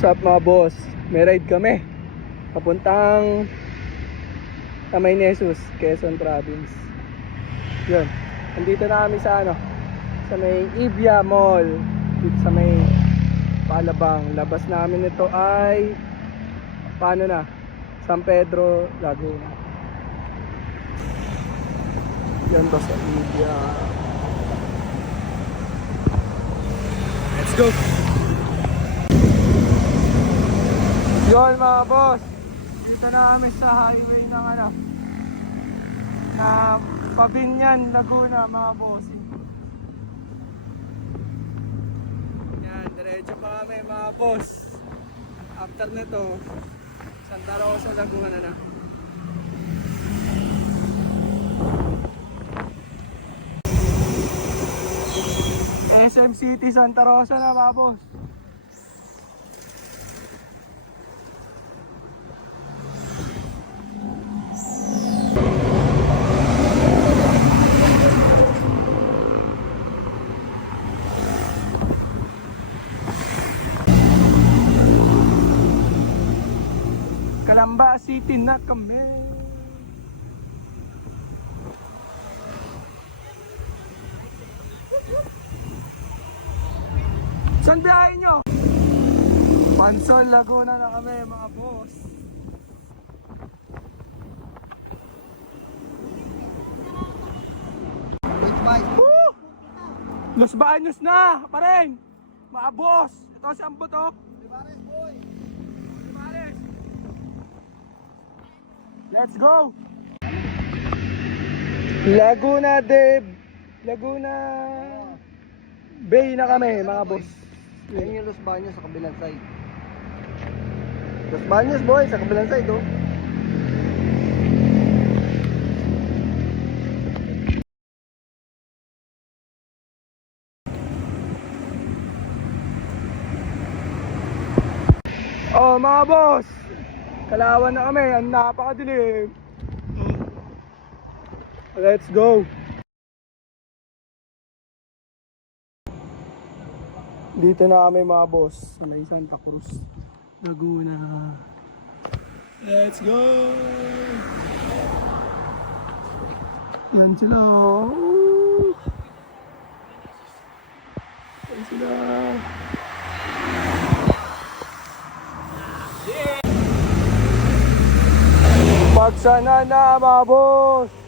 What's up mga boss? May ride kami papuntang Tamay Nesus, Quezon Province. Yun, andito na kami sa sa may Ibia Mall, dito sa may Palabang. Labas namin ito ay San Pedro, Laguna. Yan to sa Ibia. Let's go! Yun mga boss, dito na kami sa highway ng na Pabinyan, Laguna mga boss. Yan, diretso pa kami mga boss. After nito, Santa Rosa, Laguna na. SM City, Santa Rosa na mga boss. Calamba City na kami. Saan biyahe nyo? Pansol, Laguna na kami mga boss. Woo! Los Baños na pa rin mga boss. Ito si Ambot oh. Limares boy. Limares. Let's go! Laguna Bay na kami mga boss. Yan yung Los Baños sa kabilang side. Los Baños boy, sa kabilang side oh. Oh mga boss, Kalawan na kami, ang napakadilim. Let's go. Dito na kami mga boss, sa may Santa Cruz, Laguna. Let's go. Yan sila. Yan sila. Pagsana na mga boss.